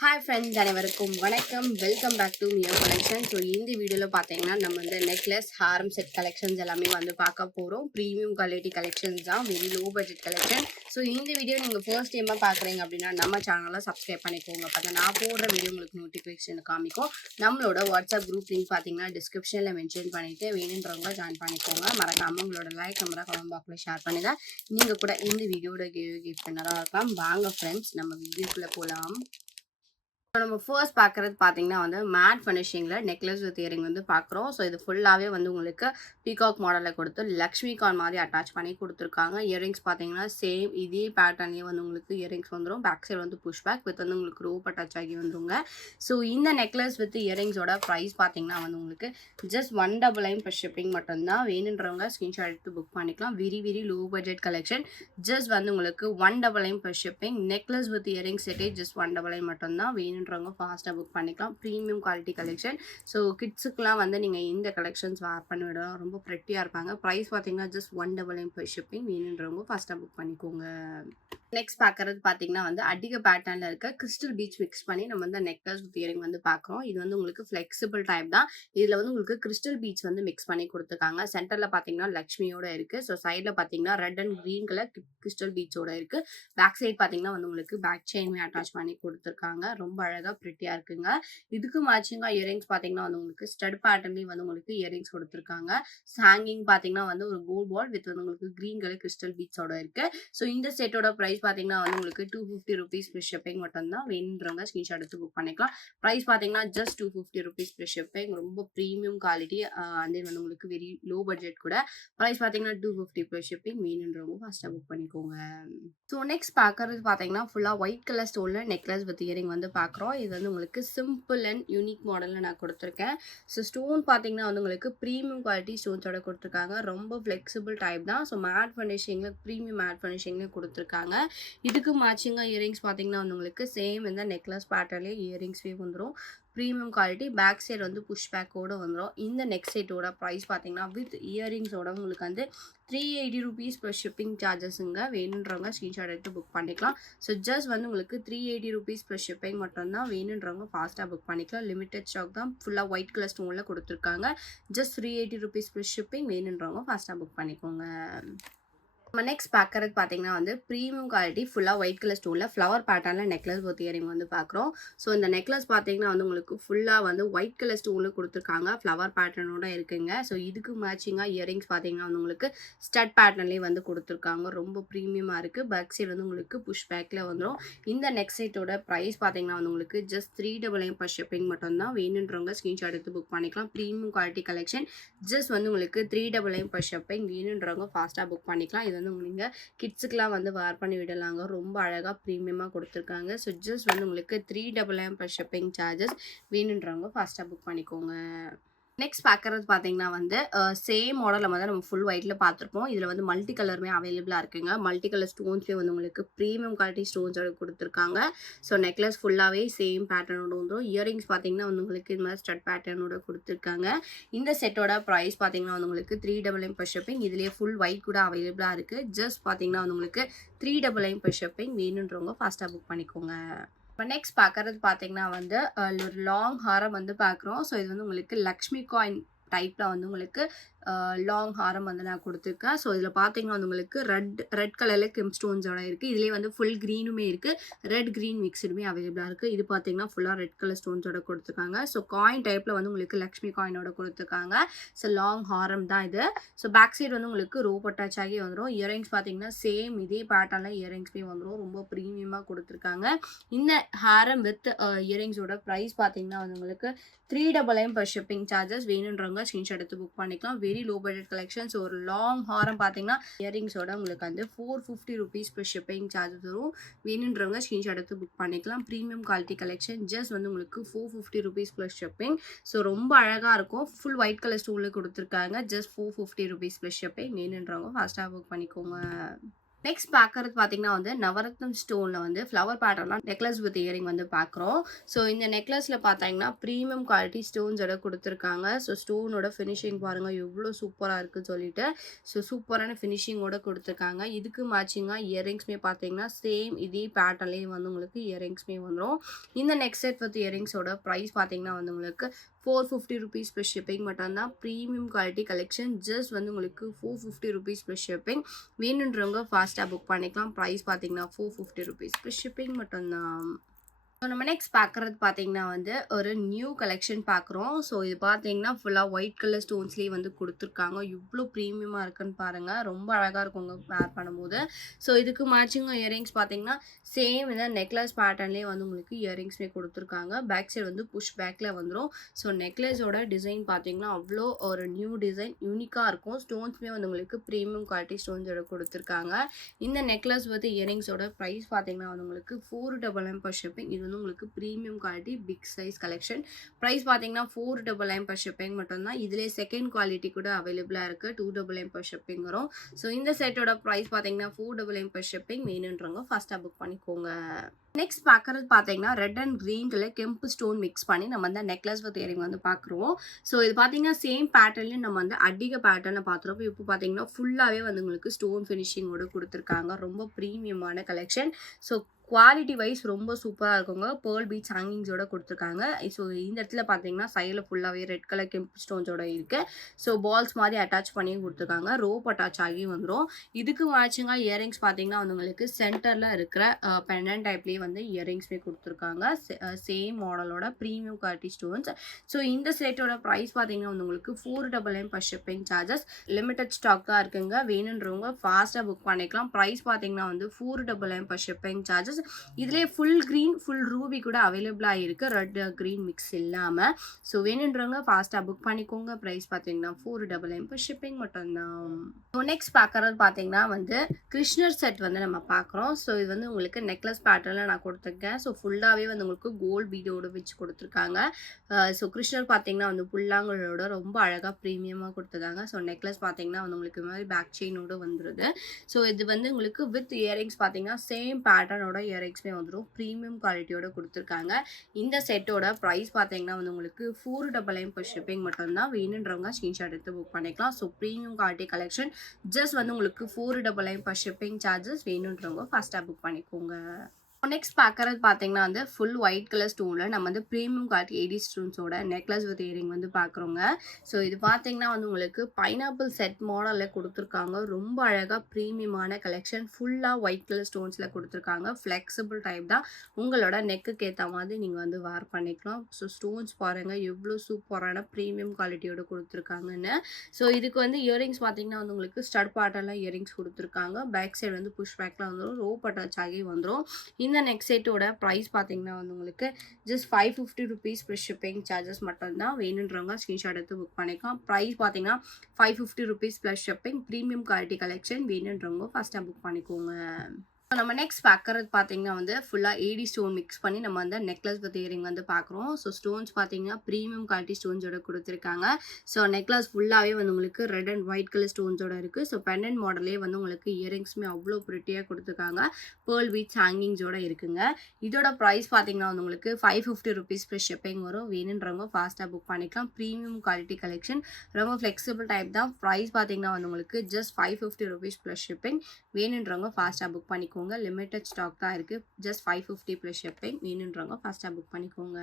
Hi friends அனைவருக்கும் வணக்கம். Welcome back to மியர் கலெக்ஷன். ஸோ இந்த வீடியோவில் பார்த்தீங்கன்னா நம்ம வந்து நெக்லஸ் ஹாரம் செட் கலெக்ஷன்ஸ் எல்லாமே வந்து பார்க்க போகிறோம். ப்ரீமியம் குவாலிட்டி கலெக்ஷன்ஸ் தான், very low budget collection. So இந்த வீடியோ நீங்கள் ஃபர்ஸ்ட் டைமாக பார்க்குறீங்க அப்படின்னா நம்ம சேனலை சப்ஸ்கிரைப் பண்ணிக்கோங்க. அப்போ நான் போடுற வீடியோ உங்களுக்கு நோட்டிஃபிகேஷன் காமிக்கும். நம்மளோட வாட்ஸ்அப் குரூப் லிங்க் பார்த்தீங்கன்னா டிஸ்கிரிப்ஷனில் மென்ஷன் பண்ணிவிட்டு வேணுன்றவங்க ஜாயின் பண்ணிக்கோங்க. மறக்காமல் உங்களோட லைக் நம்பரை கமெண்ட் பாக்ஸில் ஷேர் பண்ணி தான் நீங்கள் கூட இந்த வீடியோட கிஃப்ட் பண்ணராக இருக்கலாம். வாங்க ஃப்ரெண்ட்ஸ் நம்ம வீடியோக்குள்ளே போகலாம். நம்ம ஃபர்ஸ்ட் பார்க்குறது பார்த்தீங்கன்னா வந்து மேட் ஃபினிஷிங்கில் நெக்லஸ் வித் இயரிங் வந்து பார்க்குறோம். ஸோ இது ஃபுல்லாகவே வந்து உங்களுக்கு பீகாக் மாடலில் கொடுத்து லக்ஷ்மி கான் மாதிரி அட்டாச் பண்ணி கொடுத்துருக்காங்க. இயரிங்ஸ் பார்த்தீங்கன்னா சேம் இதே பேட்டர்ன்லேயே வந்து உங்களுக்கு இயரிங்ஸ் வந்துடும். பேக் சைடு வந்து புஷ் பேக் வித் வந்து உங்களுக்கு ரோப் அட்டாச் ஆகி வந்துருங்க. ஸோ இந்த நெக்லஸ் வித் இயரிங்ஸோட ப்ரைஸ் பார்த்தீங்கன்னா வந்து உங்களுக்கு ஜஸ்ட் 199 ப்ளஸ் ஷிப்பிங் மட்டும்தான். வேணுன்றவங்க ஸ்க்ரீன்ஷாட் எடுத்து புக் பண்ணிக்கலாம். Very low budget collection. Just வந்து உங்களுக்கு 199 plus shipping. Necklace with earring செட்டே ஜஸ்ட் 199 மட்டும்தான். வேணுன்றவங்க ஃபாஸ்ட்டாக புக் பண்ணிக்கலாம். Premium quality collection. ஸோ கிட்ஸுக்குலாம் வந்து நீங்கள் இந்த கலெக்ஷன்ஸ் வேர் பண்ணி விடலாம். ரொம்ப ப்ரெட்டியாக இருப்பாங்க. ப்ரைஸ் பார்த்தீங்கன்னா ஜஸ்ட் 199 ப்ளஸ் ஷிப்பிங். வேணுன்றவங்க ஃபாஸ்ட்டாக புக் பண்ணிக்கோங்க. நெக்ஸ்ட் பார்க்குறது பார்த்தீங்கன்னா வந்து அதிக பேட்டர்னில் இருக்க கிறிஸ்டல் பீச் மிக்ஸ் பண்ணி நம்ம வந்து நெக்லஸ் வித் இயரிங் வந்து பார்க்குறோம். இது வந்து உங்களுக்கு ஃப்ளெக்சிபிள் டைப் தான். இதில் வந்து உங்களுக்கு கிறிஸ்டல் பீச் வந்து மிக்ஸ் பண்ணி கொடுத்துருக்காங்க. சென்டரில் பார்த்தீங்கன்னா லக்ஷ்மியோட இருக்குது. ஸோ சைடில் பார்த்தீங்கன்னா red and green colour crystal பீச்சோட இருக்குது. பேக் சைட் பார்த்தீங்கன்னா வந்து உங்களுக்கு பேக் செயின்மே அட்டாச் பண்ணி கொடுத்துருக்காங்க. ரொம்ப அழகாக ப்ரிட்டியாக இருக்குங்க. இதுக்கு மேட்சிங்காக இயரிங்ஸ் பார்த்தீங்கன்னா வந்து உங்களுக்கு ஸ்டட் பேட்டர்ன்லேயும் வந்து உங்களுக்கு இயரிங்ஸ் கொடுத்துருக்காங்க. ஹேங்கிங் பார்த்தீங்கன்னா வந்து ஒரு கோல்ட் பால் வித் வந்து உங்களுக்கு க்ரீன் கலர் கிறிஸ்டல் பீச்சோட இருக்குது. ஸோ இந்த செட்டோட ப்ரைஸ் பார்த்தீங்கன்னா வந்து உங்களுக்கு 250 rupees ப்ளஸ் ஷிப்பிங் மட்டும்தான். வேணுன்றவங்க ஸ்க்ரீன்ஷாட் எடுத்து புக் பண்ணிக்கலாம். ப்ரைஸ் பார்த்தீங்கன்னா ஜஸ்ட் 250 rupees ப்ளஸ் ஷிப்பிங். ரொம்ப ப்ரீமியம் குவாலிட்டி அண்ட் வந்து உங்களுக்கு வெரி லோ பட்ஜெட் கூட. ப்ரைஸ் பார்த்தீங்கன்னா 250 ப்ளஸ் ஷிப்பிங். வேணுன்றவங்க ஃபஸ்ட்டாக புக் பண்ணிக்கோங்க. ஸோ நெக்ஸ்ட் பார்க்குறது பார்த்தீங்கன்னா ஃபுல்லாக ஒயிட் கலர் ஸ்டோனில் நெக்லஸ் வித் இயரிங் வந்து பார்க்குறோம். இது வந்து உங்களுக்கு சிம்பிள் அண்ட் யூனிக் மாடலில் நான் கொடுத்துருக்கேன். ஸோ ஸ்டோன் பார்த்தீங்கன்னா வந்து உங்களுக்கு ப்ரீமியம் குவாலிட்டி ஸ்டோன்ஸோட கொடுத்துருக்காங்க. ரொம்ப ஃப்ளெக்சிபிள் டைப் தான். ஸோ மேட் ஃபினிஷிங்கில் ப்ரீமியம் மேட் ஃபினிஷிங்கில் கொடுத்துருக்காங்க. இதுக்கு மேட்சிங்காக இயரிங்ஸ் பார்த்தீங்கன்னா வந்து உங்களுக்கு சேம் இந்த நெக்லஸ் பேட்டர்லேயே இயரிங்ஸ்வே வந்துடும். Premium quality. பேக் சைடு வந்து புஷ் பேக்கோடு வந்துடும். இந்த நெக் செட்டோட ப்ரைஸ் பார்த்தீங்கன்னா வித் இயரிங்ஸோட உங்களுக்கு வந்து 380 rupees ப்ளஸ் ஷிப்பிங் சார்ஜஸுங்க. வேணுன்றவங்க ஸ்க்ரீன்ஷாட் எடுத்து புக் பண்ணிக்கலாம். ஸோ ஜஸ்ட் வந்து உங்களுக்கு 380 rupees ப்ளஸ் ஷிப்பிங் மட்டும்தான். வேணுன்றவங்க ஃபாஸ்ட்டாக புக் பண்ணிக்கலாம். லிமிடெட் ஸ்டாக் தான். ஃபுல்லாக ஒயிட் கலர் ஸ்டோனில் கொடுத்துருக்காங்க. Just 380 rupees plus shipping. வேணுன்றவங்க ஃபாஸ்ட்டாக புக் பண்ணிக்கோங்க. நம்ம நெக்ஸ்ட் பார்க்குறது பார்த்தீங்கன்னா வந்து ப்ரீமியம் குவாலிட்டி ஃபுல்லாக ஒயிட் கலர் ஸ்டோனில் ஃப்ளவர் பேட்டர்னில் நெக்லஸ் வித் இயரிங் வந்து பார்க்குறோம். ஸோ இந்த நெக்லஸ் பார்த்தீங்கன்னா வந்து உங்களுக்கு ஃபுல்லாக வந்து ஒயிட் கலர் ஸ்டோனில் கொடுத்துருக்காங்க. ஃப்ளவர் பேட்டர்னோட இருக்குங்க. ஸோ இதுக்கு மேட்சிங்காக இயரிங்ஸ் பார்த்தீங்கன்னா வந்து உங்களுக்கு ஸ்டட் பேட்டர்ன்லேயே வந்து கொடுத்துருக்காங்க. ரொம்ப ப்ரீமியமாக இருக்குது. பேக் சைடு வந்து உங்களுக்கு புஷ் பேக்கில் வந்துடும். இந்த நெக் செட்டோட ப்ரைஸ் பார்த்தீங்கன்னா வந்து உங்களுக்கு ஜஸ்ட் 399 ப்ளஸ் ஷிப்பிங் மட்டும்தான். வேணுன்றவங்க ஸ்க்ரீன்ஷாட் எடுத்து புக் பண்ணிக்கலாம். Premium quality collection. ஜஸ்ட் வந்து உங்களுக்கு 399 ப்ளஸ் ஷிப்பிங். வேணுன்றவங்க ஃபாஸ்ட்டாக புக் பண்ணிக்கலாம். இது வந்து நீங்கள் கிட்ஸுக்கெலாம் வந்து வேர் பண்ணி விடலாங்க. ரொம்ப அழகாக ப்ரீமியமாக கொடுத்துருக்காங்க. ஸோ ஜஸ்ட் வந்து உங்களுக்கு 399 ப்ளஸ் ஷிப்பிங் சார்ஜஸ். வேணுன்றவங்க ஃபாஸ்ட்டாக புக் பண்ணிக்கோங்க. நெக்ஸ்ட் பார்க்குறது பார்த்தீங்கன்னா வந்து சேம் மாடலில் வந்து நம்ம ஃபுல் ஒயிட்டில் பார்த்துருப்போம். இதில் வந்து மல்டி கலருமே அவைலபிளாக இருக்குங்க. மல்டி கலர் ஸ்டோன்ஸ்லேயே வந்து உங்களுக்கு ப்ரீமியம் குவாலிட்டி ஸ்டோன்ஸோட கொடுத்துருக்காங்க. ஸோ நெக்லஸ் ஃபுல்லாகவே சேம் பேட்டர்னோட வந்துடும். இயரிங்ஸ் பார்த்தீங்கன்னா வந்து உங்களுக்கு இது மாதிரி ஸ்டட் பேட்டர்னோட கொடுத்துருக்காங்க. இந்த செட்டோட ப்ரைஸ் பார்த்தீங்கன்னா வந்து உங்களுக்கு 399 ப்ளஸ் ஷிப்பிங். இதுலேயே ஃபுல் ஒயிட் கூட அவைலபிளாக இருக்குது. ஜஸ்ட் பார்த்தீங்கன்னா வந்து உங்களுக்கு 399 ப்ளஸ் ஷிப்பிங். வேணுன்றவங்க ஃபாஸ்ட்டாக புக் பண்ணிக்கோங்க. இப்போ நெக்ஸ்ட் பார்க்குறது பார்த்தீங்கன்னா வந்து ஒரு லாங் ஹாரம் வந்து பார்க்குறோம். ஸோ இது வந்து உங்களுக்கு லக்ஷ்மி காயின் டைப்பில் வந்து உங்களுக்கு லாங் ஹாரம் வந்து நான் கொடுத்துருக்கேன். ஸோ இதில் பார்த்தீங்கன்னா வந்து உங்களுக்கு ரெட் கலரில் கிம் ஸ்டோன்ஸோட இருக்குது. இதுலேயே வந்து ஃபுல் க்ரீனுமே இருக்குது. ரெட் க்ரீன் மிக்ஸடுமே அவைலபிளாக இருக்குது. இது பார்த்தீங்கன்னா ஃபுல்லாக ரெட் கலர் ஸ்டோன்ஸோட கொடுத்துருக்காங்க. ஸோ காயின் டைப்பில் வந்து உங்களுக்கு லக்ஷ்மி காயினோட கொடுத்துருக்காங்க. ஸோ லாங் ஹாரம் தான் இது. ஸோ பேக் சைடு வந்து உங்களுக்கு ரோப் அட்டாச் ஆகி வந்துடும். இயரிங்ஸ் பார்த்தீங்கன்னா சேம் இதே பேட்டர்னில் இயரிங்ஸ்மே வந்துடும். ரொம்ப ப்ரீமியமாக கொடுத்துருக்காங்க. இந்த ஹாரம் வித் இயரிங்ஸோட ப்ரைஸ் பார்த்தீங்கன்னா வந்து உங்களுக்கு 399 ப்ளஸ் ஷிப்பிங் சார்ஜஸ். வேணுன்றவங்க ஸ்க்ரீன்ஷாட் எடுத்து புக் பண்ணிக்கலாம். Very low budget collections. ஒரு லாங் ஹாரம் பார்த்தீங்கன்னா இயரிங்ஸோட உங்களுக்கு வந்து 450 rupees ப்ளஸ் ஷிப்பிங் சார்ஜஸ் வரும். வேணுன்றவங்க ஸ்க்ரீன்ஷாட் எடுத்து புக் பண்ணிக்கலாம். Premium quality collection. ஜஸ்ட் வந்து உங்களுக்கு 450 rupees ப்ளஸ் ஷிப்பிங். ஸோ ரொம்ப அழகாக இருக்கும். ஃபுல் ஒயிட் கலர் ஸ்டோனில் கொடுத்துருக்காங்க. Just 450 rupees plus shipping. வேணுன்றவங்க ஃபாஸ்ட்டாக புக் பண்ணிக்கோங்க. நெக்ஸ்ட் பார்க்கறது பார்த்தீங்கன்னா வந்து நவரத்னம் ஸ்டோனில் வந்து ஃப்ளவர் பேட்டர்லாம் நெக்லஸ் வித் இயரிங் வந்து பார்க்குறோம். ஸோ இந்த நெக்லஸில் பார்த்தீங்கன்னா ப்ரீமியம் குவாலிட்டி ஸ்டோன்ஸோட கொடுத்துருக்காங்க. ஸோ ஸ்டோனோட ஃபினிஷிங் பாருங்கள் எவ்வளோ சூப்பராக இருக்குன்னு சொல்லிட்டு ஸோ சூப்பரான ஃபினிஷிங்கோட கொடுத்துருக்காங்க. இதுக்கு மேட்சிங்காக இயரிங்ஸ்மே பார்த்தீங்கன்னா சேம் இதே பேட்டர்லேயே வந்து உங்களுக்கு இயரிங்ஸ்மே வந்துடும். இந்த நெக்ஸ்ட் செட் வித் இயரிங்ஸோட ப்ரைஸ் பார்த்தீங்கன்னா வந்து உங்களுக்கு 450 rupees ப்ளஸ் ஷிப்பிங் மட்டும்தான். ப்ரீமியம் குவாலிட்டி கலெக்ஷன் ஜஸ்ட் வந்து உங்களுக்கு 450 rupees ப்ளஸ் ஷிப்பிங். வேணுன்றவங்க ஃபாஸ்ட்டாக புக் பண்ணிக்கலாம். ப்ரைஸ் பார்த்தீங்கன்னா 450 rupees ப்ளஸ் ஷிப்பிங் மட்டும்தான். ஸோ நம்ம நெக்ஸ்ட் பார்க்குறது பார்த்தீங்கன்னா வந்து ஒரு நியூ கலெக்ஷன் பார்க்குறோம். ஸோ இது பார்த்தீங்கன்னா ஃபுல்லாக ஒயிட் கலர் ஸ்டோன்ஸ்லேயே வந்து கொடுத்துருக்காங்க. இவ்வளோ ப்ரீமியமாக இருக்குன்னு பாருங்கள். ரொம்ப அழகாக இருக்குங்க வேர் பண்ணும்போது. ஸோ இதுக்கு மேட்சிங்காக இயரிங்ஸ் பார்த்தீங்கன்னா சேம் இந்த நெக்லஸ் பேட்டர்ன்லேயே வந்து உங்களுக்கு இயரிங்ஸ்மே கொடுத்துருக்காங்க. பேக் சைடு வந்து புஷ் பேக்கில் வந்துடும். ஸோ நெக்லஸோட டிசைன் பார்த்தீங்கன்னா அவ்வளோ ஒரு நியூ டிசைன் யூனிக்காக இருக்கும். ஸ்டோன்ஸ்மே வந்து உங்களுக்கு ப்ரீமியம் குவாலிட்டி ஸ்டோன்ஸோட கொடுத்துருக்காங்க. இந்த நெக்லஸ் வந்து இயரிங்ஸோட ப்ரைஸ் பார்த்தீங்கன்னா வந்து உங்களுக்கு 499 per ஷிப்பிங். இது வந்து உங்களுக்கு premium quality big size collection. Price பார்த்தீங்கன்னா 499 per ஷிப்பிங் மட்டும்தான். இதிலே செகண்ட் குவாலிட்டி கூட அவைலபிளாக இருக்குது. 299 per ஷிப்பிங் வரும். ஸோ இந்த செட்டோட ப்ரைஸ் பார்த்தீங்கன்னா 499 per ஷிப்பிங். வேணுன்றவங்க ஃபஸ்ட்டாக புக் பண்ணிக்கோங்க. நெக்ஸ்ட் பார்க்குறது பார்த்தீங்கன்னா ரெட் அண்ட் க்ரீன் கலர் கெம்பு ஸ்டோன் மிக்ஸ் பண்ணி நம்ம வந்து நெக்லஸ் வித் இயரிங் வந்து பார்க்குறோம். ஸோ இது பார்த்தீங்கன்னா சேம் பேட்டர்ன்லேயும் நம்ம வந்து அடிக பேட்டர்னில் பார்த்துருப்போம். இப்போ பார்த்தீங்கன்னா ஃபுல்லாகவே வந்து உங்களுக்கு ஸ்டோன் ஃபினிஷிங்கோடு கொடுத்துருக்காங்க. ரொம்ப ப்ரீமியமான கலெக்ஷன். ஸோ குவாலிட்டி வைஸ் ரொம்ப சூப்பராக இருக்குங்க. பேர்ல் பீட்ஸ் ஹேங்கிங்ஸோட கொடுத்துருக்காங்க. ஸோ இந்த இடத்துல பார்த்தீங்கன்னா சைடில் ஃபுல்லாகவே ரெட் கலர் கெம்பு ஸ்டோன்ஸோட இருக்குது. ஸோ பால்ஸ் மாதிரி அட்டாச் பண்ணி கொடுத்துருக்காங்க. ரோப் அட்டாச் ஆகி வந்துடும். இதுக்கு மேட்சிங்காக இயரிங்ஸ் பார்த்தீங்கன்னா வந்து உங்களுக்கு சென்டரில் இருக்கிற பெண்டன் டைப்லேயே வந்து இயரிங்ஸ்மே கொடுத்துருக்காங்க. சேம் மாடலோட ப்ரீமியம் குவாலிட்டி ஸ்டோன்ஸ். ஸோ இந்த செட்டோட ப்ரைஸ் பார்த்தீங்கன்னா வந்து உங்களுக்கு 499 per shipping charges. Limited stock தான் இருக்குங்க. வேணுன்றவங்க ஃபாஸ்ட்டாக புக் பண்ணிக்கலாம். ப்ரைஸ் பார்த்தீங்கன்னா வந்து 499 per ஷிப்பிங் சார்ஜஸ். இதுலேயே ஃபுல் க்ரீன் ஃபுல் ரூபி கூட அவைலபிளாக இருக்குது. ரெட் க்ரீன் மிக்ஸ் இல்லாமல். ஸோ வேணுன்றவங்க ஃபாஸ்ட்டாக புக் பண்ணிக்கோங்க. ப்ரைஸ் பார்த்தீங்கன்னா 499 per ஷிப்பிங் மட்டும்தான். ஸோ நெக்ஸ்ட் பார்க்குறது பார்த்தீங்கன்னா வந்து கிருஷ்ணர் செட் வந்து நம்ம பார்க்குறோம். ஸோ இது வந்து உங்களுக்கு நெக்லஸ் பேட்டர்னில் நான் கொடுத்துருக்கேன். ஸோ ஃபுல்லாகவே வந்து உங்களுக்கு கோல்டு பீடோடு வச்சு கொடுத்துருக்காங்க. ஸோ கிருஷ்ணர் பார்த்தீங்கன்னா வந்து புல்லாங்களோட ரொம்ப அழகாக ப்ரீமியமாக கொடுத்துருக்காங்க. ஸோ நெக்லஸ் பார்த்தீங்கன்னா வந்து உங்களுக்கு மாதிரி பேக் செயினோடு வந்துடுது. ஸோ இது வந்து உங்களுக்கு வித் இயரிங்ஸ் பார்த்தீங்கன்னா சேம் பேட்டர்னோட இயரிங்ஸ்மே வந்துடும். ப்ரீமியம் குவாலிட்டியோட கொடுத்துருக்காங்க. இந்த செட்டோட ப்ரைஸ் பார்த்தீங்கன்னா வந்து உங்களுக்கு 499 per ஷிப்பிங் மட்டும்தான். வேணுன்றவங்க ஸ்க்ரீன்ஷாட் எடுத்து புக் பண்ணிக்கலாம். So premium quality collection just வந்து உங்களுக்கு 499 per ஷிப்பிங் சார்ஜஸ். வேணுன்றவங்க ஃபாஸ்ட்டாக புக் பண்ணிக்கோங்க. நெக்ஸ்ட் பார்க்குறது பார்த்தீங்கன்னா வந்து ஃபுல் ஒயிட் கலர் ஸ்டோனில் நம்ம வந்து ப்ரீமியம் குவாலிட்டி ஏடி ஸ்டோன்ஸோட நெக்லஸ் வித் இயரிங் வந்து பார்க்குறோங்க. ஸோ இது பார்த்தீங்கன்னா வந்து உங்களுக்கு பைனாப்பிள் செட் மாடலில் கொடுத்துருக்காங்க. ரொம்ப அழகாக ப்ரீமியமான கலெக்ஷன். ஃபுல்லாக ஒயிட் கலர் ஸ்டோன்ஸில் கொடுத்துருக்காங்க. ஃப்ளெக்சிபிள் டைப் தான். உங்களோட நெக்குக்கு ஏற்ற மாதிரி நீங்கள் வந்து வேர் பண்ணிக்கலாம். ஸோ ஸ்டோன்ஸ் பாருங்கள் எவ்வளோ சூப்பரான ப்ரீமியம் குவாலிட்டியோட கொடுத்துருக்காங்கன்னு. ஸோ இதுக்கு வந்து இயரிங்ஸ் பார்த்தீங்கன்னா வந்து உங்களுக்கு ஸ்டட் பேட்டர்னில் இயரிங்ஸ் கொடுத்துருக்காங்க. பேக் சைடு வந்து புஷ் பேக்கில் வந்துடும். ரோப் அட்டாச் ஆகி வந்துடும். இந்த நெக்ஸ்ட் செட்டோட ப்ரைஸ் பார்த்தீங்கன்னா வந்து உங்களுக்கு just 550 rupees plus shipping charges மட்டும்தான். வேணுன்றவங்க ஸ்க்ரீன்ஷாட் எடுத்து புக் பண்ணிக்கலாம். ப்ரைஸ் பார்த்தீங்கன்னா 550 rupees plus shipping. Premium quality collection. வேணுன்றவங்க ஃபஸ்ட்டாக புக் பண்ணிக்கோங்க. நம்ம நெக்ஸ்ட் பார்க்குறது பார்த்தீங்கன்னா வந்து ஃபுல்லாக ஏடி ஸ்டோன் மிக்ஸ் பண்ணி நம்ம வந்து நெக்லஸ் வித் இயரிங் வந்து பார்க்குறோம். ஸோ ஸ்டோன்ஸ் பார்த்தீங்கன்னா ப்ரீமியம் குவாலிட்டி ஸ்டோன்ஸோட கொடுத்துருக்காங்க. ஸோ நெக்லஸ் ஃபுல்லாகவே வந்து உங்களுக்கு ரெட் அண்ட் ஒயிட் கலர் ஸ்டோன்ஸோட இருக்குது. ஸோ பெண்டன்ட் மாடலே வந்து உங்களுக்கு இயரிங்ஸுமே அவ்வளோ ப்ரிட்டியாக கொடுத்துருக்காங்க. பேர்ல் பீட்ஸ் ஹேங்கிங்ஸோட இருக்குங்க. இதோட ப்ரைஸ் பார்த்தீங்கன்னா வந்து உங்களுக்கு 550 rupees ப்ளஸ் ஷிப்பிங் வரும். வேணுன்றவங்க ஃபாஸ்ட்டாக புக் பண்ணிக்கலாம். Premium quality collection. ரொம்ப ஃப்ளெக்சிபிள் டைப் தான். ப்ரைஸ் பார்த்தீங்கன்னா வந்து உங்களுக்கு ஜஸ்ட் 550 rupees ப்ளஸ் ஷிப்பிங். வேணுன்றவங்க ஃபாஸ்ட்டாக புக் பண்ணிக்கோங்க. லிமிட்டட் ஸ்டாக் தான் இருக்குது. Just 550 plus shipping. வேணுன்றவங்க ஃபாஸ்ட்டாக புக் பண்ணிக்கோங்க.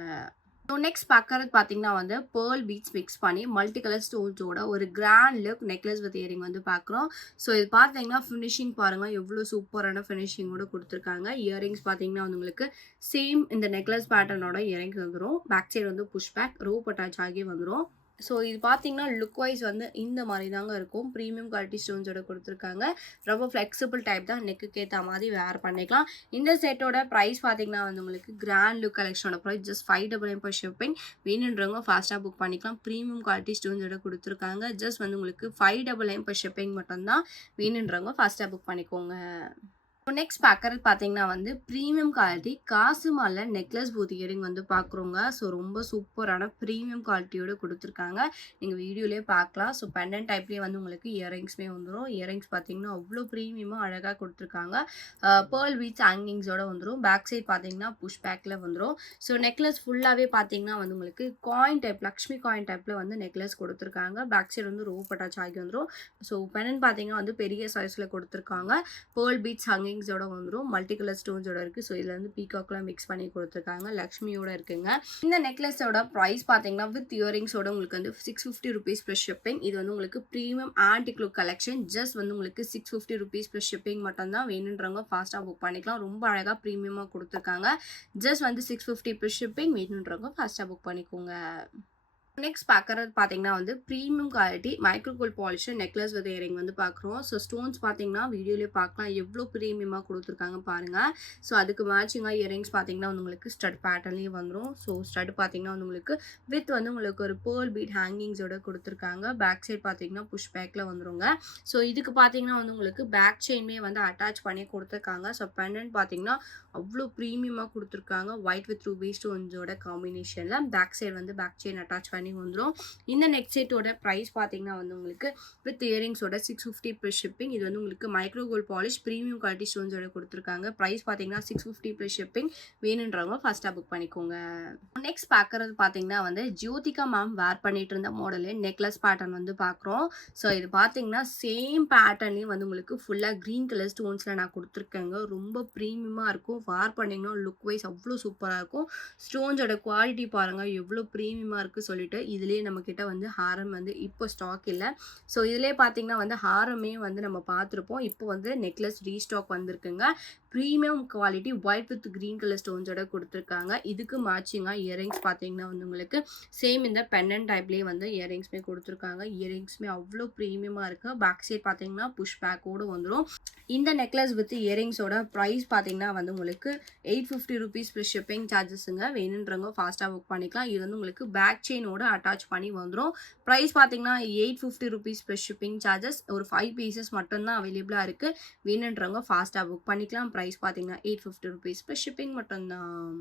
ஸோ நெக்ஸ்ட் பார்க்குறது பார்த்தீங்கன்னா வந்து பேர்ல் பீட்ஸ் மிக்ஸ் பண்ணி மல்டி கலர் ஸ்டோன்ஸோட ஒரு grand look necklace with earring வந்து பார்க்குறோம். ஸோ இது பார்த்தீங்கன்னா ஃபினிஷிங் பாருங்கள் எவ்வளோ சூப்பரான ஃபினிஷிங்கோட கொடுத்துருக்காங்க. இயரிங்ஸ் பார்த்தீங்கன்னா வந்து உங்களுக்கு சேம் இந்த நெக்லஸ் பேட்டர்னோட இயரிங்ஸ் வந்துடும். பேக் சைடு வந்து புஷ் பேக் ரோப் அட்டாச் ஆகி வந்துடும். ஸோ இது பார்த்தீங்கன்னா லுக் வைஸ் வந்து இந்த மாதிரி தாங்க இருக்கும். ப்ரீமியம் குவாலிட்டி ஸ்டோன்ஸோட கொடுத்துருக்காங்க. ரொம்ப ஃப்ளெக்சிபிள் டைப் தான். நெக்குக்கு ஏற்ற மாதிரி வேர் பண்ணிக்கலாம். இந்த செட்டோட ப்ரைஸ் பார்த்தீங்கன்னா வந்து உங்களுக்கு கிராண்ட் லுக் கலெக்ஷனோட ப்ரைஸ் ஜஸ்ட் 599 per ஷிப்பிங். வேணுன்றவங்க ஃபாஸ்ட்டாக புக் பண்ணிக்கலாம். ப்ரீமியம் குவாலிட்டி ஸ்டோன்ஸோட கொடுத்துருக்காங்க. ஜஸ்ட் வந்து உங்களுக்கு 599 per ஷிப்பிங் மட்டும்தான். வேணுன்றவங்க ஃபாஸ்ட்டாக புக் பண்ணிக்கோங்க. நெக்ஸ்ட் பார்க்கறது பார்த்தீங்கன்னா வந்து ப்ரீமியம் குவாலிட்டி காசு மாலை நெக்லஸ் பூத் இயரிங் வந்து பார்க்குறோங்க. ஸோ ரொம்ப சூப்பரான ப்ரீமியம் குவாலிட்டியோட கொடுத்துருக்காங்க. நீங்கள் வீடியோலேயே பார்க்கலாம். ஸோ பெண்டன்ட் டைப்லேயே வந்து உங்களுக்கு இயரிங்ஸுமே வந்துடும். இயரிங்ஸ் பார்த்தீங்கன்னா அவ்வளோ ப்ரீமியமாக அழகாக கொடுத்துருக்காங்க. பேர்ல் பீட்ஸ் ஹேங்கிங்ஸோட வந்துடும். பேக் சைட் பார்த்தீங்கன்னா புஷ் பேக்கில் வந்துடும். ஸோ நெக்லஸ் ஃபுல்லாகவே பார்த்தீங்கன்னா வந்து உங்களுக்கு காயின் டைப் லக்ஷ்மி காயின் டைப்பில் வந்து நெக்லஸ் கொடுத்துருக்காங்க. பேக் சைடு வந்து ரோப் அட்டாச் ஆகி வந்துடும். ஸோ பெண்டன்ட் பார்த்தீங்கன்னா வந்து பெரிய சைஸில் கொடுத்துருக்காங்க. பேர்ல் பீட்ஸ் ஹங்கிங்ஸோட வந்துடும். மல்டி கலர் ஸ்டோன்ஸோட இருக்குது. ஸோ இதில் வந்து பீகாக்லாம் மிக்ஸ் பண்ணி கொடுத்துருக்காங்க. லக்ஷ்மியோட இருக்குங்க. இந்த நெக்லஸோட ப்ரைஸ் பார்த்தீங்கன்னா வித் இயரிங்ஸோட உங்களுக்கு வந்து 650 rupees ப்ளஸ் ஷிப்பிங். இது வந்து உங்களுக்கு premium antique look collection. Just வந்து உங்களுக்கு 650 rupees ப்ளஸ் ஷிப்பிங் மட்டும்தான். வேணுன்றவங்க ஃபாஸ்ட்டாக புக் பண்ணிக்கலாம். ரொம்ப அழகாக ப்ரீமியமாக கொடுத்துருக்காங்க. ஜஸ்ட் வந்து 650 ப்ளஸ் ஷிப்பிங். வேணுன்றவங்க ஃபாஸ்ட்டாக புக் பண்ணிக்கோங்க. நெக்ஸ்ட் பார்க்குறது பார்த்தீங்கன்னா வந்து premium quality micro gold polish necklace with earring வந்து பார்க்குறோம். ஸோ ஸ்டோன்ஸ் பார்த்தீங்கன்னா வீடியோலேயே பார்க்கலாம் எவ்வளோ ப்ரீமியமாக கொடுத்துருக்காங்க பாருங்கள். ஸோ அதுக்கு மேட்சிங்காக இயரிங்ஸ் பார்த்தீங்கன்னா வந்து உங்களுக்கு ஸ்டட் பேட்டர்ன்லேயே வந்துடும். ஸோ ஸ்டட் பார்த்தீங்கன்னா வந்து உங்களுக்கு வித் வந்து உங்களுக்கு ஒரு பேர்ல் பீட் ஹேங்கிங்ஸோட கொடுத்துருக்காங்க. பேக் சைட் பார்த்தீங்கன்னா புஷ் பேக்கில் வந்துருங்க. ஸோ இதுக்கு பார்த்தீங்கன்னா வந்து உங்களுக்கு பேக் செயின்மே வந்து அட்டாச் பண்ணி கொடுத்துருக்காங்க. ஸோ பெண்டன்ட் பார்த்தீங்கன்னா அவ்வளோ ப்ரீமியமாக கொடுத்துருக்காங்க. ஒயிட் வித் ரூபி ஸ்டோன்ஸோட காம்பினேஷனில் பேக் சைடு வந்து பேக் செயின் அட்டாச் பண்ணி வந்துடும். இந்த நெக் செட்டோட ப்ரைஸ் பார்த்தீங்கன்னா வந்து உங்களுக்கு வித் இயரிங்ஸோட 650 ப்ளஸ் ஷிப்பிங். இது வந்து உங்களுக்கு micro gold polish premium quality ஸ்டோன்ஸோட கொடுத்துருக்காங்க. ப்ரைஸ் பார்த்தீங்கன்னா 650 ப்ளஸ் ஷிப்பிங். வேணுன்றவங்க ஃபர்ஸ்ட்டாக புக் பண்ணிக்கோங்க. நெக்ஸ்ட் பார்க்குறது பார்த்தீங்கன்னா வந்து ஜோதிகா மேம் வேர் பண்ணிட்டு இருந்த மாடலு நெக்லஸ் பேட்டர்ன் வந்து பார்க்குறோம். ஸோ இது பார்த்தீங்கன்னா சேம் பேட்டர்ன்லேயும் வந்து உங்களுக்கு ஃபுல்லாக க்ரீன் கலர் ஸ்டோன்ஸில் நான் கொடுத்துருக்கேங்க. ரொம்ப ப்ரீமியமாக இருக்கும். வேர் பண்ணிங்கன்னா லுக் வைஸ் அவ்வளோ சூப்பராக இருக்கும். ஸ்டோன்ஸோட குவாலிட்டி பாருங்கள் எவ்வளோ ப்ரீமியமாக இருக்குது சொல்லிட்டு இதுலேயே நம்மக்கிட்ட வந்து ஹாரம் வந்து இப்போ ஸ்டாக் இல்லை. ஸோ இதிலே பார்த்தீங்கன்னா வந்து ஹாரமே வந்து நம்ம பார்த்துருப்போம். இப்போ வந்து நெக்லஸ் ரீஸ்டாக் வந்திருக்குங்க. Premium quality white with green colour ஸ்டோன்ஸோட கொடுத்துருக்காங்க. இதுக்கு மேட்சிங்காக இயரிங்ஸ் பார்த்தீங்கன்னா வந்து உங்களுக்கு சேம் இந்த பெண்டன்ட் டைப்லேயே வந்து இயரிங்ஸ்மே கொடுத்துருக்காங்க. இயரிங்ஸ்மே அவ்வளோ ப்ரீமியமாக இருக்குது. பேக் சைட் பார்த்தீங்கன்னா புஷ் பேக்கோடு வந்துடும். இந்த நெக்லஸ் வித் இயரிங்ஸோட ப்ரைஸ் பார்த்தீங்கன்னா வந்து உங்களுக்கு 850 rupees ப்ளஸ் ஷிப்பிங் சார்ஜஸுங்க. வேணுன்றவங்க ஃபாஸ்ட்டாக புக் பண்ணிக்கலாம். இது வந்து உங்களுக்கு பேக் செயினோட அட்டாச் பண்ணி வந்துடும். ப்ரைஸ் பார்த்தீங்கன்னா 850 rupees ப்ளஸ் ஷிப்பிங் சார்ஜஸ். ஒரு 5 பீசஸ் மட்டும்தான் அவைலபிளாக இருக்குது. வேணுன்றவங்க ஃபாஸ்ட்டாக புக் பண்ணிக்கலாம். ப்ரைஸ் பார்த்தீங்கன்னா 850 rupees ப்ளஸ் ஷிப்பிங் மட்டும்தான்.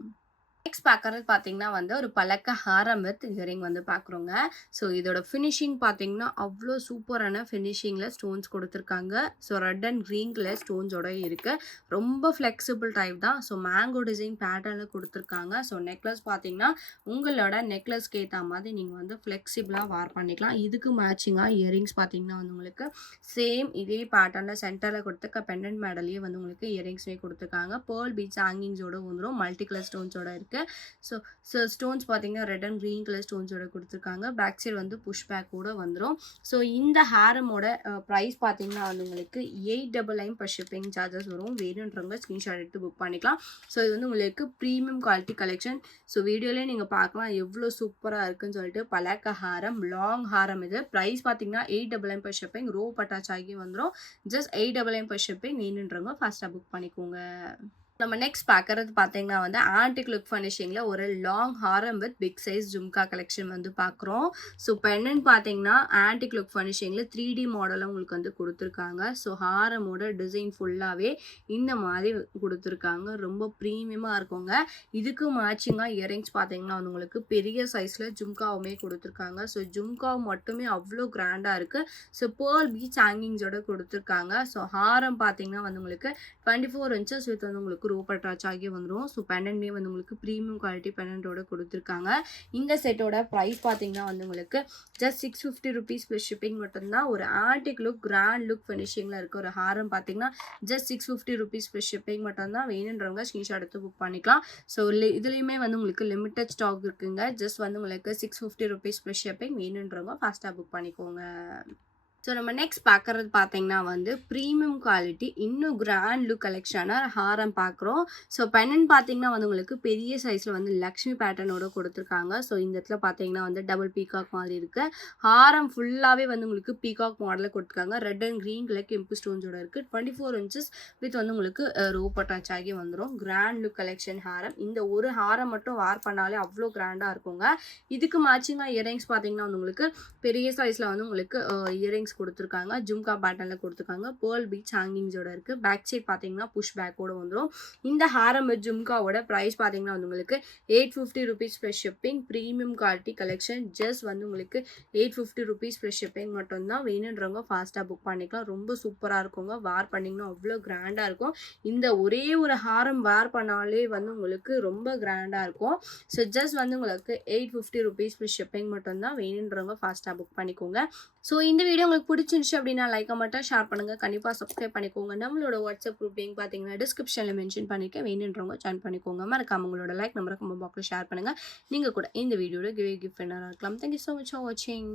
நெக்ஸ்ட் பார்க்குறது பார்த்தீங்கன்னா வந்து ஒரு பழக்க ஹாரம் வித் இயரிங் வந்து பார்க்குறோங்க. ஸோ இதோட ஃபினிஷிங் பார்த்தீங்கன்னா அவ்வளோ சூப்பரான ஃபினிஷிங்கில் ஸ்டோன்ஸ் கொடுத்துருக்காங்க. So red and green colour ஸ்டோன்ஸோட இருக்குது. ரொம்ப ஃப்ளெக்சிபிள் டைப் தான். ஸோ மேங்கோ டிசைன் பேட்டர்னில் கொடுத்துருக்காங்க. ஸோ நெக்லஸ் பார்த்தீங்கன்னா உங்களோட நெக்லஸ்க்கு ஏற்ற மாதிரி நீங்கள் வந்து ஃப்ளெக்சிபிளாக வேர் பண்ணிக்கலாம். இதுக்கு மேட்சிங்காக இயரிங்ஸ் பார்த்தீங்கன்னா வந்து உங்களுக்கு சேம் இதே பேட்டர்னில் சென்டரில் கொடுத்துருக்க பெண்டன்ட் மேடல்லையே வந்து உங்களுக்கு இயரிங்ஸ்மே கொடுத்துருக்காங்க. பேர்ல் பீட்ஸ் ஹேங்கிங்ஸோட வந்துடும். மல்டி கலர் ஸ்டோன்ஸோட இருக்குது. ஸோ ஸ்டோன்ஸ் பார்த்தீங்கன்னா ரெட் அண்ட் க்ரீன் கலர் ஸ்டோன்ஸோட கொடுத்துருக்காங்க. பேக் சைடு வந்து புஷ் பேக்கோட வந்துடும். ஸோ இந்த ஹேரமோட ப்ரைஸ் பார்த்தீங்கன்னா வந்து உங்களுக்கு 899 per ஷிப்பிங் சார்ஜஸ் வரும். வேணுன்றவங்க ஸ்க்ரீன்ஷாட் எடுத்து புக் பண்ணிக்கலாம். ஸோ இது வந்து உங்களுக்கு ப்ரீமியம் குவாலிட்டி கலெக்ஷன். ஸோ வீடியோலேயே நீங்கள் பார்க்கலாம் எவ்வளோ சூப்பராக இருக்குன்னு சொல்லிட்டு பழக்க ஹாரம் லாங் ஹாரம். இது ப்ரைஸ் பார்த்தீங்கன்னா 899 per ஷிப்பிங். ரோப் அட்டாச் ஆகி வந்துடும். Just 899 per shipping. வேணுன்றவங்க ஃபாஸ்ட்டாக புக் பண்ணிக்கோங்க. நம்ம நெக்ஸ்ட் பார்க்குறது பார்த்தீங்கன்னா வந்து ஆன்டிக் லுக் ஃபினிஷிங்கில் ஒரு லாங் ஹாரம் with big size jhumka collection வந்து பார்க்குறோம். ஸோ பெண்டன்ட் பார்த்தீங்கன்னா ஆன்டிக் லுக் ஃபினிஷிங்கில் 3D மாடலில் உங்களுக்கு வந்து கொடுத்துருக்காங்க. ஸோ ஹாரமோட டிசைன் ஃபுல்லாகவே இந்த மாதிரி கொடுத்துருக்காங்க. ரொம்ப ப்ரீமியமாக இருக்குங்க. இதுக்கு மேட்சிங்காக இயரிங்ஸ் பார்த்தீங்கன்னா வந்து உங்களுக்கு பெரிய சைஸில் ஜும்காவுமே கொடுத்துருக்காங்க. ஸோ ஜும்காவு மட்டுமே அவ்வளோ கிராண்டாக இருக்குது. ஸோ பேர்ல் பீட்ஸ் ஹேங்கிங்ஸோட கொடுத்துருக்காங்க. ஸோ ஹாரம் பார்த்தீங்கன்னா வந்து உங்களுக்கு 24 inches வித் வந்து உங்களுக்கு ரோப் அட்டாச் ஆகி வந்துடும். ஸோ பெண்டன்ட்மே வந்து உங்களுக்கு ப்ரீமியம் குவாலிட்டி பெண்டன்ட்டோட கொடுத்துருக்காங்க. இந்த செட்டோட ப்ரைஸ் பார்த்தீங்கன்னா வந்து உங்களுக்கு ஜஸ்ட் 650 rupees ப்ளஸ் ஷிப்பிங் மட்டும்தான். ஒரு ஆன்டிக் லுக் கிராண்ட் லுக் ஃபினிஷிங்கில் இருக்க ஒரு ஹாரம் பார்த்தீங்கன்னா ஜஸ்ட் 650 rupees ப்ளஸ் ஷிப்பிங் மட்டும்தான். வேணுன்றவங்க ஸ்க்ரீன்ஷாட் எடுத்து புக் பண்ணிக்கலாம். ஸோ இதுலேயுமே வந்து உங்களுக்கு லிமிட்டட் ஸ்டாக் இருக்குங்க. ஜஸ்ட் வந்து உங்களுக்கு 650 rupees ப்ளஸ் ஷிப்பிங். வேணுன்றவங்க ஃபாஸ்ட்டாக புக் பண்ணிக்கோங்க. ஸோ நம்ம நெக்ஸ்ட் பார்க்குறது பார்த்தீங்கன்னா வந்து ப்ரீமியம் குவாலிட்டி இன்னும் கிராண்ட் லுக் கலெக்ஷனாக ஹாரம் பார்க்குறோம். ஸோ பெண்டன்ட் பார்த்தீங்கன்னா வந்து உங்களுக்கு பெரிய சைஸில் வந்து லக்ஷ்மி பேட்டர்னோட கொடுத்துருக்காங்க. ஸோ இந்த இடத்துல பார்த்தீங்கன்னா வந்து டபுள் பீகாக் மாதிரி இருக்குது. ஹாரம் ஃபுல்லாகவே வந்து உங்களுக்கு பீகாக் மாடலில் கொடுத்துருக்காங்க. ரெட் அண்ட் க்ரீன் கலர் கெம்பு ஸ்டோன்ஸோட இருக்குது. 24 inches வித் வந்து உங்களுக்கு ரோப் அட்டாச் ஆகி வந்துடும். கிராண்ட் லுக் கலெக்ஷன் ஹாரம். இந்த ஒரு ஹாரம் மட்டும் வேர் பண்ணாலே அவ்வளோ கிராண்டாக இருக்குங்க. இதுக்கு மேட்சிங்காக இயரிங்ஸ் பார்த்தீங்கன்னா வந்து உங்களுக்கு பெரிய சைஸில் வந்து உங்களுக்கு இயரிங்ஸ் கொடுத்துருக்காங்க. ஜும்கா பேட்டர்னில் கொடுத்துருக்காங்க. பேர்ல் பீட்ஸ் ஹேங்கிங்ஸோட இருக்குது. பேக் சைட் பார்த்தீங்கன்னா புஷ் பேக்கோட வந்துடும். இந்த ஹாரம் வித் ஜும்காவோட ப்ரைஸ் பார்த்தீங்கன்னா வந்து உங்களுக்கு 850 rupees plus shipping. Premium quality collection. Just வந்து உங்களுக்கு 850 rupees ப்ளஸ் ஷிப்பிங் மட்டும்தான். வேணுன்றவங்க ஃபாஸ்ட்டாக புக் பண்ணிக்கலாம். ரொம்ப சூப்பராக இருக்குங்க. வேர் பண்ணிங்கன்னா அவ்வளோ கிராண்டாக இருக்கும். இந்த ஒரே ஒரு ஹாரம் வேர் பண்ணாலே வந்து உங்களுக்கு ரொம்ப கிராண்டாக இருக்கும். ஸோ ஜஸ்ட் வந்து உங்களுக்கு 850 rupees ப்ளஸ் ஷிப்பிங் மட்டும்தான். வேணுன்றவங்க ஃபாஸ்ட்டாக புக் பண்ணிக்கோங்க. ஸோ இந்த வீடியோ உங்களுக்கு பிடிச்சிருந்துச்சு அப்படின்னா லைக்கை மட்டும் ஷேர் பண்ணுங்கள். கண்டிப்பாக சப்ஸ்கிரைப் பண்ணிக்கோங்க. நம்மளோட வாட்ஸ்அப் குரூப் லிங்க் பார்த்தீங்கன்னா டிஸ்கிரிப்ஷனில் மென்ஷன் பண்ணியிருக்கேன். வேணுன்றவங்க ஜாயின் பண்ணிக்கோங்க. மறக்காம உங்களோட லைக் நம்பரை கமெண்ட் பாக்ஸில் ஷேர் பண்ணுங்கள். நீங்கள் கூட இந்த வீடியோட கிஃப்ட் வின்னராக இருக்கலாம். தேங்க்யூ ஸோ மச் ஃபார் வாட்சிங்.